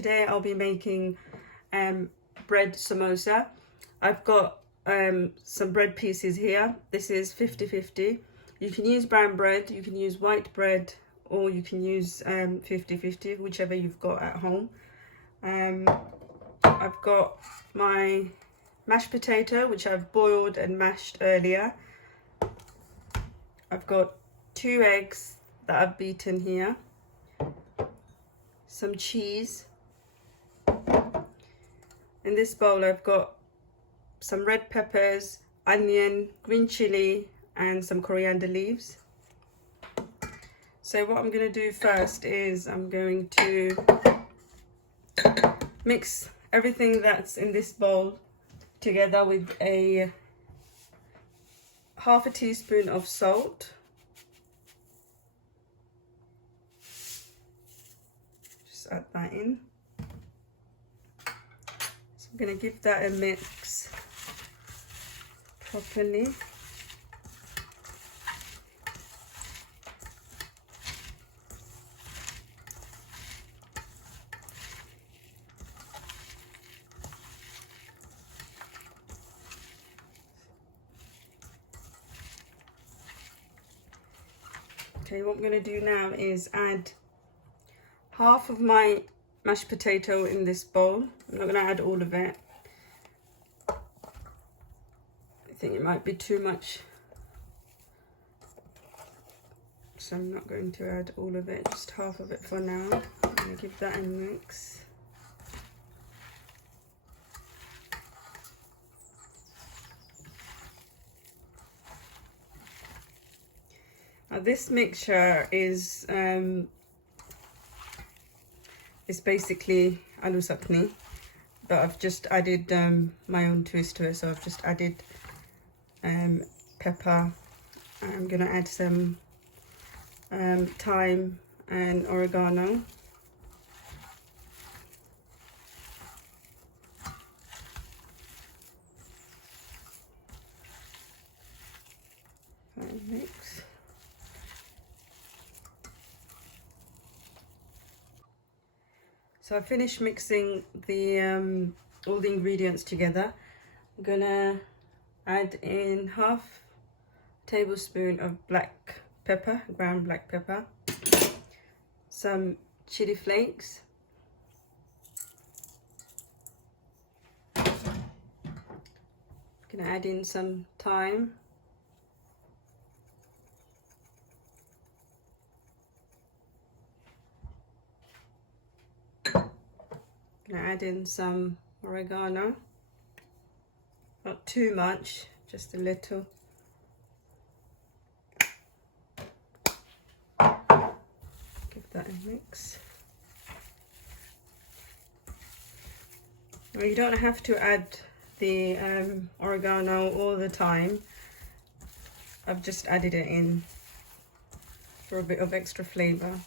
Today I'll be making bread samosa. I've got some bread pieces here. This is 50-50. You can use brown bread, you can use white bread, or you can use 50-50, whichever you've got at home. I've got my mashed potato, which I've boiled and mashed earlier. I've got 2 eggs that I've beaten here, some cheese. In this bowl I've got some red peppers, onion, green chilli, and some coriander leaves. So what I'm going to do first is I'm going to mix everything that's in this bowl together with a half a teaspoon of salt. Just add that in. So I'm going to give that a mix properly. Okay, what I'm going to do now is add half of my mashed potato in this bowl. I'm not going to add all of it. I think it might be too much, so I'm not going to add all of it, just half of it for now. I'm going to give that a mix. Now this mixture is basically aloo sakni, but I've just added my own twist to it. So I've just added pepper. I'm gonna add some thyme and oregano. Mix. So I finished mixing the all the ingredients together. I'm gonna add in half tablespoon of black pepper, ground black pepper, some chili flakes, gonna add in some thyme, gonna add in some oregano, not too much, just a little. Give that a mix. Now you don't have to add the oregano all the time. I've just added it in for a bit of extra flavour.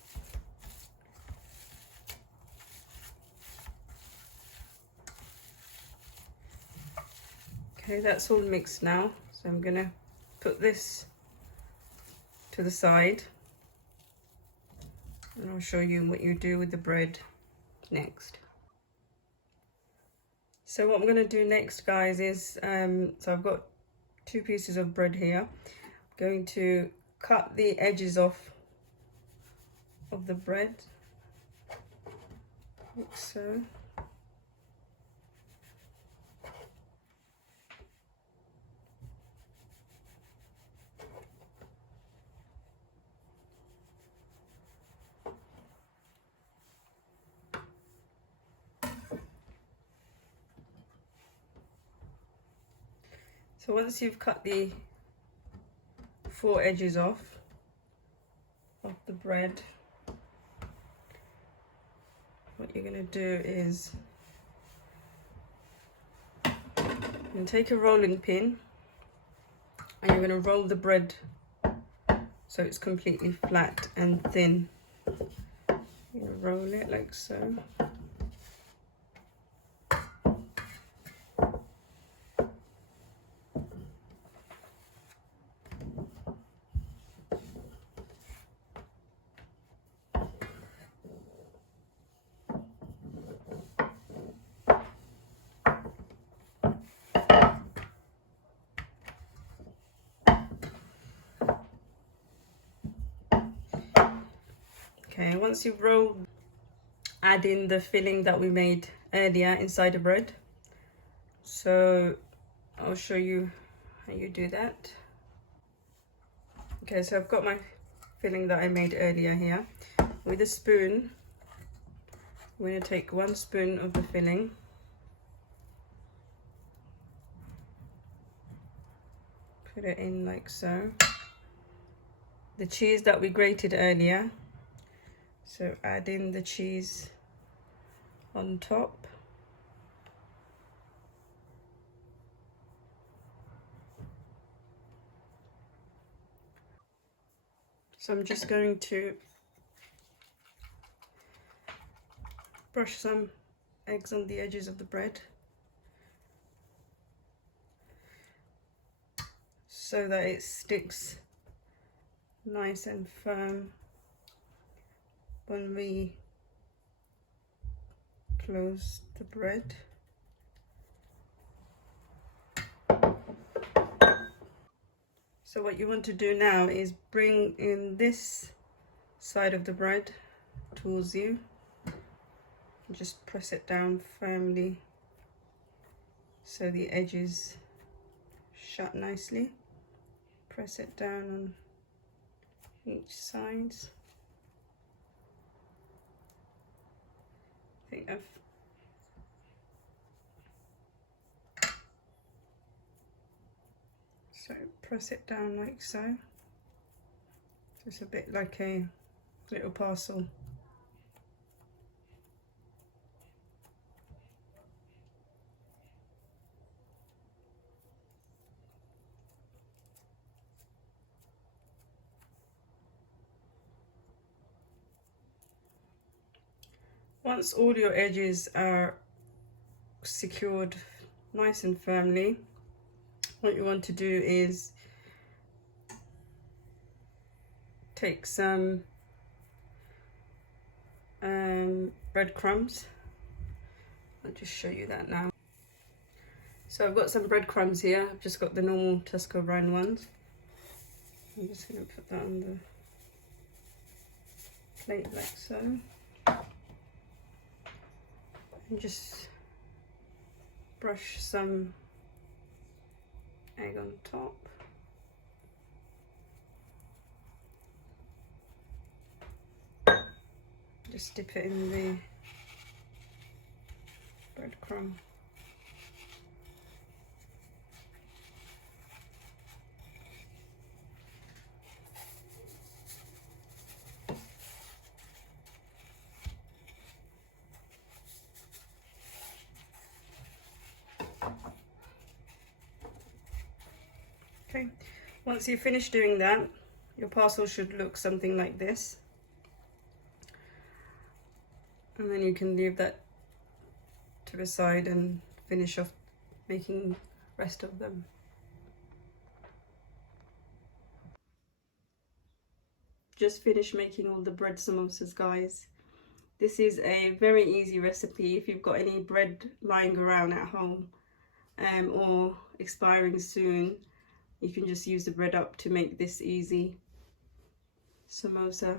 Okay, that's all mixed now, so I'm gonna put this to the side and I'll show you what you do with the bread next. So what I'm gonna do next, guys, is so I've got 2 pieces of bread here. I'm going to cut the edges off of the bread, like so. So once you've cut the 4 edges off of the bread, what you're going to do is you're going to take a rolling pin and you're going to roll the bread so it's completely flat and thin. You're going to roll it like so. Okay, once you've rolled, add in the filling that we made earlier inside the bread. So I'll show you how you do that. Okay, so I've got my filling that I made earlier here. With a spoon, we're going to take 1 spoon of the filling. Put it in like so. The cheese that we grated earlier, so add in the cheese on top. So I'm just going to brush some eggs on the edges of the bread so that it sticks nice and firm when we close the bread. So what you want to do now is bring in this side of the bread towards you. Just press it down firmly so the edges shut nicely. Press it down on each side. I think so press it down like so. Just a bit like a little parcel. Once all your edges are secured nice and firmly, what you want to do is take some breadcrumbs. I'll just show you that now. So I've got some breadcrumbs here. I've just got the normal Tesco brand ones. I'm just going to put that on the plate like so. And just brush some egg on top. Just dip it in the breadcrumb. Okay, once you finish doing that, your parcel should look something like this. And then you can leave that to the side and finish off making the rest of them. Just finished making all the bread samosas, guys. This is a very easy recipe if you've got any bread lying around at home or expiring soon. You can just use the bread up to make this easy samosa.